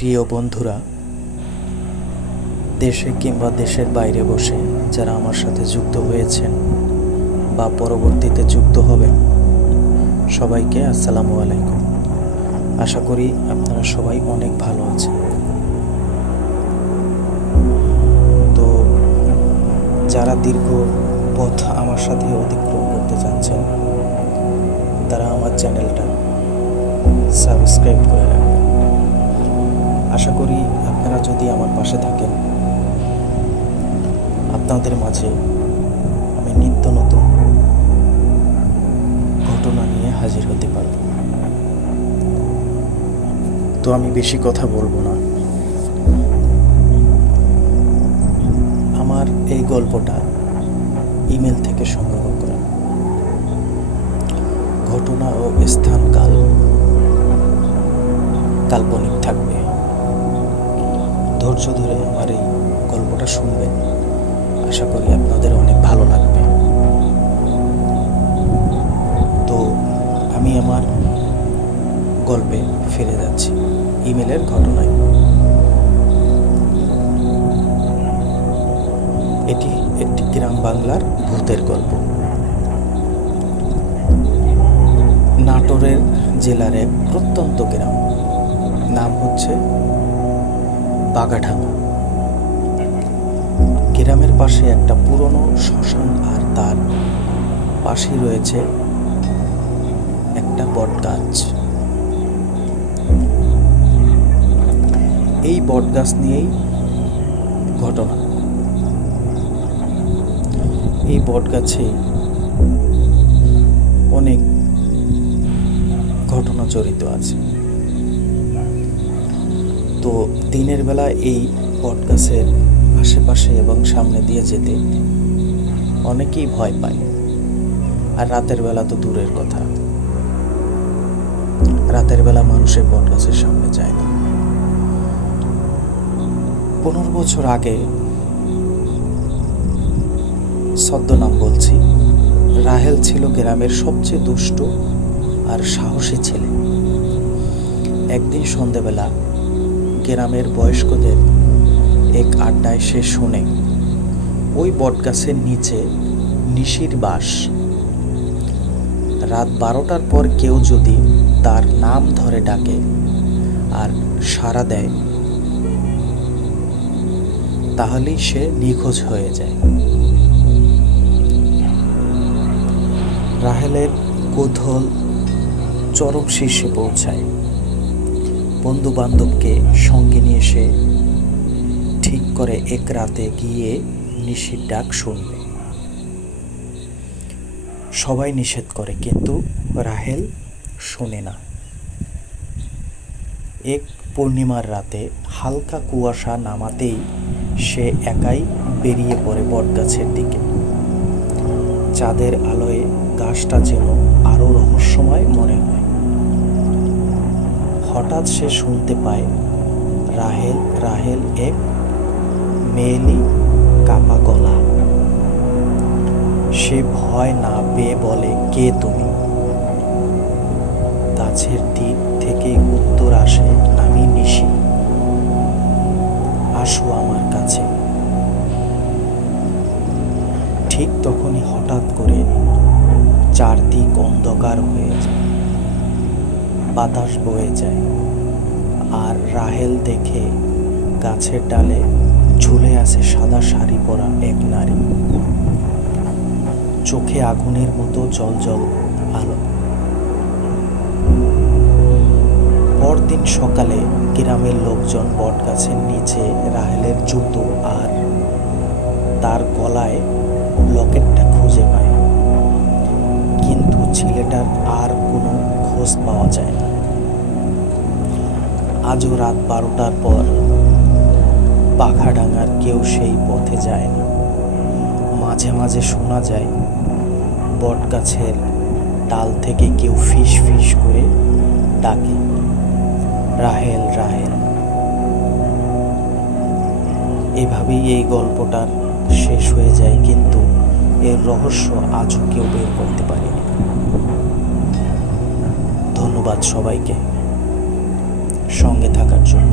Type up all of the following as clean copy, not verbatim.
প্রিয় বন্ধুরা, দেশে কিংবা দেশের বাইরে বসে যারা আমার সাথে যুক্ত হয়েছেন বা পরবর্তীতে যুক্ত হবেন, সবাইকে আসসালামু আলাইকুম। আশা করি আপনারা সবাই অনেক ভালো আছেন। তো যারা দীর্ঘ পথ আমার সাথে অতিক্রম করতে যাচ্ছেন, তারা আমার চ্যানেলটা সাবস্ক্রাইব করে রাখবেন। আশা করি আপনারা যদি আমার পাশে থাকেন, আপনাদের মাঝে আমি নিত্য নতুন ঘটনা নিয়ে হাজির হতে পারব। তো আমি বেশি কথা বলবো না। আমার এই গল্পটা ইমেল থেকে সংগ্রহ করা। ঘটনা ও স্থান কাল কাল্পনিক থাকবে। ধৈর্য ধরে আমার এই গল্পটা শুনবেন। আশা করি আপনাদের অনেক ভালো লাগবে। তো আমি আমার গল্পে ফিরে যাচ্ছি, ইমেলের ঘটনায়। এটি একটি গ্রাম বাংলার ভূতের গল্প। নাটোরের জেলার এক প্রত্যন্ত গ্রাম, নাম হচ্ছে বাগাঢাঙ্গা। গ্রামের পাশে একটা পুরনো শ্মশান, আর তার পাশে রয়েছে একটা বটগাছ। এই বটগাছ নিয়েই ঘটনা। এই বটগাছে অনেক ঘটনা জড়িত আছে। তো দিনের বেলা এই বটগাছের আশেপাশে এবং সামনে দিয়ে যেতে অনেকেই ভয় পায়, আর রাতের বেলা তো দূরের কথা। রাতের বেলা মানুষের বটগাছের সামনে যায় না। 15 বছর আগে, ছদ্মনাম বলছি, রাহেল ছিল গ্রামের সবচেয়ে দুষ্ট আর সাহসী ছেলে। একদিন সন্ধ্যাবেলা গ্রামের বয়স্কদের এক আড্ডায় সে শোনে ওই বটগাছের নিচে নিশির বাস। রাত 12টার পর কেউ যদি তার নাম ধরে ডাকে আর সাড়া দেয়, তাহলেই সে নিখোঁজ হয়ে যায়। রাহেলের কৌতূহল চরম শীর্ষে পৌঁছায়। বন্ধু বান্ধবকে সঙ্গে নিয়ে সে ঠিক করে এক রাতে গিয়ে নিশির ডাক শুনবে। সবাই নিষেধ করে, কিন্তু রাহেল শোনে না। এক পূর্ণিমার রাতে হালকা কুয়াশা নামাতেই সে একাই বেরিয়ে পড়ে বটগাছের দিকে। চাঁদের আলোয় গাছটা যেন আরো রহস্যময় মনে হয়। হঠাৎ সে শুনতে পায় রাহেল এক মেয়েলি কাপা গলা। সে ভয় না পেয়ে বলে, কে তুমি? গাছের দিক থেকে উত্তর আসে, আমি নিশি, আসো আমার কাছে। ঠিক তখনই হঠাৎ করে চারদিক অন্ধকার হয়ে যায়, বাতাস বয়ে যায়, আর রাহেল দেখে গাছের ডালে ঝুলে আছে সাদা শাড়ি পরা এক নারী। চোখে আগুনের মতো জ্বলজ্বল আলো। পরদিন সকালে গ্রামের লোকজন বটগাছের নিচে রাহেলের জুতো আর তার গলায় লকেটটা খুঁজে পায়, কিন্তু ছেলেটার আর কোনো খোঁজ পাওয়া যায় না। আজও রাত 12টার পর বাঘাডাঙ্গার কেউ সেই পথে যায় না। মাঝে মাঝে শোনা যায় বটগাছের ডাল থেকে কেউ ফিস ফিস করে ডাকে, রাহেল রাহেল। এভাবেই এই গল্পটার শেষ হয়ে যায়, কিন্তু এর রহস্য আজও কেউ বের করতে পারেনি। ধন্যবাদ সবাইকে সঙ্গে থাকার জন্য।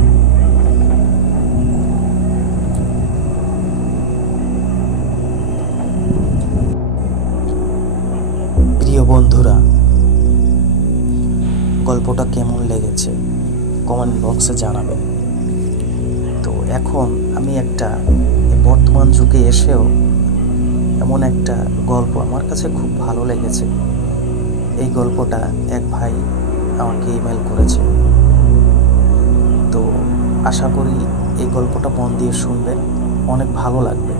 বন্ধুরা, গল্পটা কেমন লেগেছে কমেন্ট বক্সে জানাবেন। তো এখন আমি একটা বর্তমান যুগে এসেও এমন একটা গল্প আমার কাছে খুব ভালো লেগেছে। এই গল্পটা এক ভাই আমাকে ইমেল করেছে। তো আশা করি এই গল্পটা মন দিয়ে শুনবেন, অনেক ভালো লাগবে।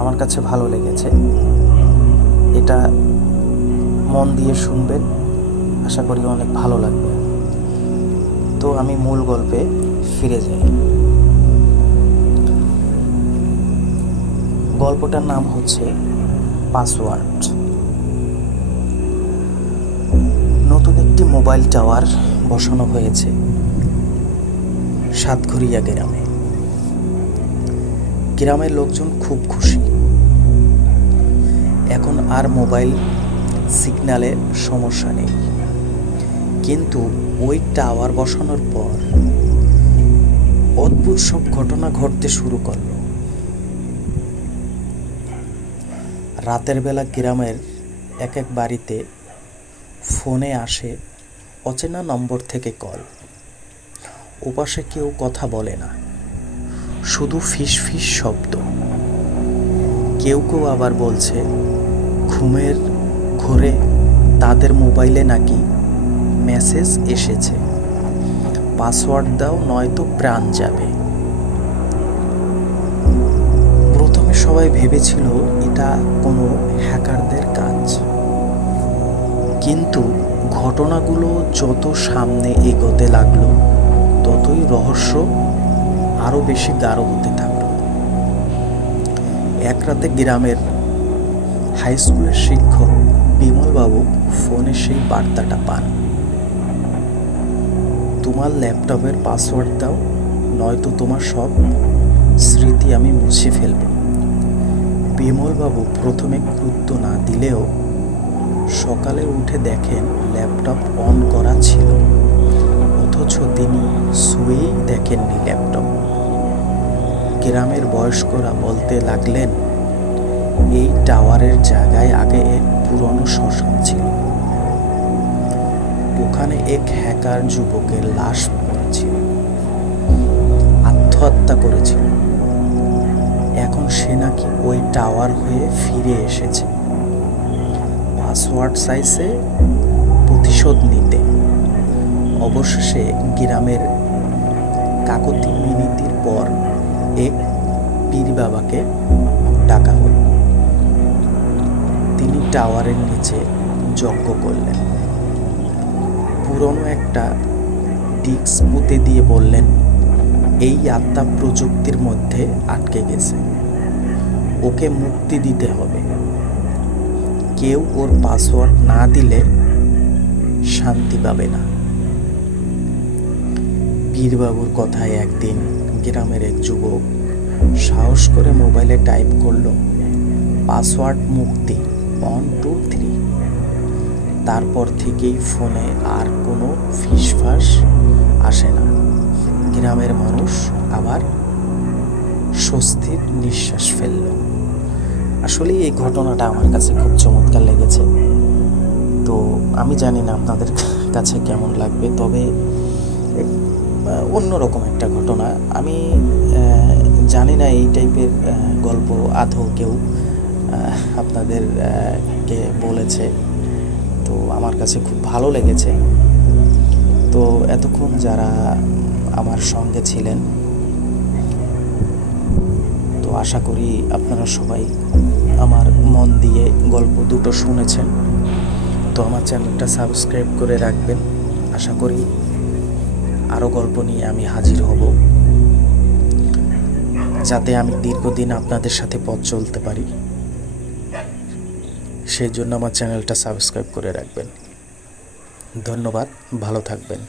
আমার কাছে ভালো লেগেছে, এটা মন দিয়ে শুনবেন, আশা করি অনেক ভালো লাগবে। তো আমি মূল গল্পে ফিরে যাই। গল্পটার নাম হচ্ছে পাসওয়ার্ড। নতুন একটি মোবাইল টাওয়ার বসানো হয়েছে সাতঘরিয়া গ্রামে। গ্রামের লোকজন খুব খুশি। এখন আর মোবাইল সিগন্যালের সমস্যা নেই। কিন্তু ওই টাওয়ার বসানোর পর অদ্ভুত সব ঘটনা ঘটতে শুরু করলো। রাতের বেলা গ্রামের এক এক বাড়িতে ফোনে আসে অচেনা নম্বর থেকে কল। ওপাশে কেউ কথা বলে না, শুধু ফিস ফিস শব্দ। কেউ কেউ আবার বলছে ঘুমের ঘোরে তাদের মোবাইলে নাকি মেসেজ এসেছে, পাসওয়ার্ড দাও নয়তো প্রাণ যাবে। প্রথমে সবাই ভেবেছিল এটা কোনো হ্যাকারদের কাজ, কিন্তু ঘটনাগুলো যত সামনে এগোতে লাগলো ততই রহস্য আরো বেশি গাঢ় হতে থাকলো। এক রাতে গ্রামের হাই স্কুলের শিক্ষক বিমলবাবু ফোনে সেই বার্তাটা পান, তোমার ল্যাপটপের পাসওয়ার্ড দাও নয়তো তোমার সব স্মৃতি আমি মুছে ফেলব। বিমলবাবু প্রথমে গুরুত্ব না দিলেও সকালে উঠে দেখেন ল্যাপটপ অন করা ছিল, অথচ তিনি শুয়েই দেখেননি ল্যাপটপ। গ্রামের বয়স্করা বলতে লাগলেন এই টাওয়ারের জায়গায় আগে এক পুরনো শ্মশান ছিল, ওখানে এক হ্যাকার যুবকের লাশ পড়েছিল, আত্মহত্যা করেছিল। এখন সে নাকি ওই টাওয়ার হয়ে ফিরে এসেছে পাসওয়ার্ড চাইছে প্রতিশোধ নিতে। অবশেষে গ্রামের কাকতি মিনতির পর এক পীর বাবাকে ডাকা হল। তিনি টাওয়ারের নিচে যজ্ঞ করলেন, পুরনো একটা ডিস্ক পুঁতে দিয়ে বললেন এই আত্মা প্রযুক্তির মধ্যে আটকে গেছে, ওকে মুক্তি দিতে হবে। কেউ ওর পাসওয়ার্ড না দিলে শান্তি পাবে না। পীরবাবুর কথায় একদিন গ্রামের এক যুবক সাহস করে মোবাইলে টাইপ করলো পাসওয়ার্ড মুক্তি 1 2 3। তারপর থেকেই ফোনে আর কোনো ফিসফাস আসে না। গ্রামের মানুষ আবার স্বস্তির নিঃশ্বাস ফেলল। আসলে এই ঘটনাটা আমার কাছে খুব চমৎকার লেগেছে। তো আমি জানি না আপনাদের কাছে কেমন লাগবে, তবে অন্যরকম একটা ঘটনা। আমি জানি না এই টাইপের গল্প আদৌ কেউ আপনাদেরকে বলেছে। তো আমার কাছে খুব ভালো লেগেছে। তো এতক্ষণ যারা আমার সঙ্গে ছিলেন, তো আশা করি আপনারা সবাই আমার মন দিয়ে গল্প দুটো শুনেছেন। তো আমার চ্যানেলটা সাবস্ক্রাইব করে রাখবেন। আশা করি আরও গল্প নিয়ে আমি হাজির হব, যাতে আমি দীর্ঘদিন আপনাদের সাথে পথ চলতে পারি। সেই জন্য আমার চ্যানেলটা সাবস্ক্রাইব করে রাখবেন। ধন্যবাদ, ভালো থাকবেন।